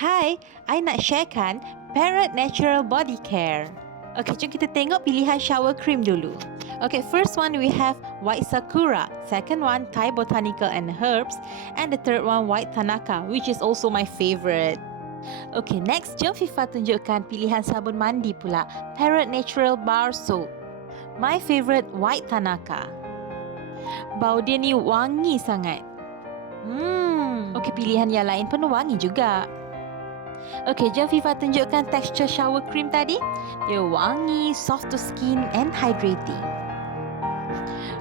Hai, I nak sharekan Parrot Natural Body Care. Okay, jom kita tengok pilihan shower cream dulu. Okay, first one we have White Sakura, second one Thai Botanical and Herbs, and the third one White Tanaka, which is also my favourite. Okay, next jom Fifa tunjukkan pilihan sabun mandi pula, Parrot Natural Bar Soap. My favourite White Tanaka. Bau dia ni wangi sangat. Okay, pilihan yang lain pun wangi juga. Okay, jom Fifa tunjukkan texture shower cream tadi. Dia wangi, soft to skin and hydrating.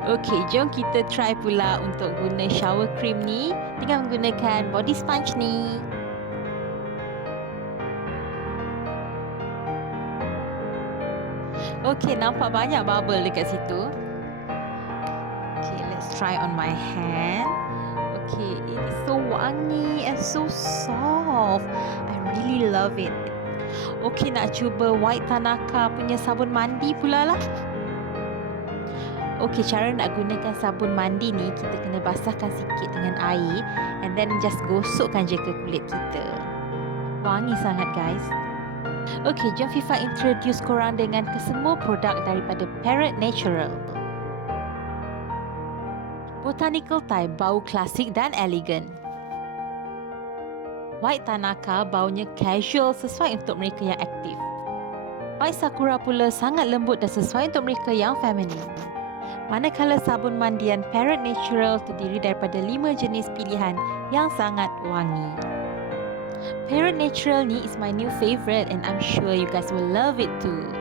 Okay, jom kita try pula untuk guna shower cream ni dengan menggunakan body sponge ni. Okay, nampak banyak bubble dekat situ. Okay, let's try on my hand. Okay, it is so wangi and so soft. I really love it. Okay, nak cuba White Tanaka punya sabun mandi pula lah. Okay, cara nak gunakan sabun mandi ni, kita kena basahkan sikit dengan air and then just gosokkan je ke kulit kita. Wangi sangat guys. Okay, jom Fifa introduce korang dengan kesemua produk daripada Parrot Natural. Botanical Thai, bau klasik dan elegan. White Tanaka, baunya casual sesuai untuk mereka yang aktif. White Sakura pula sangat lembut dan sesuai untuk mereka yang feminine. Manakala sabun mandian Parrot Natural terdiri daripada 5 jenis pilihan yang sangat wangi. Parrot Natural ni is my new favourite and I'm sure you guys will love it too.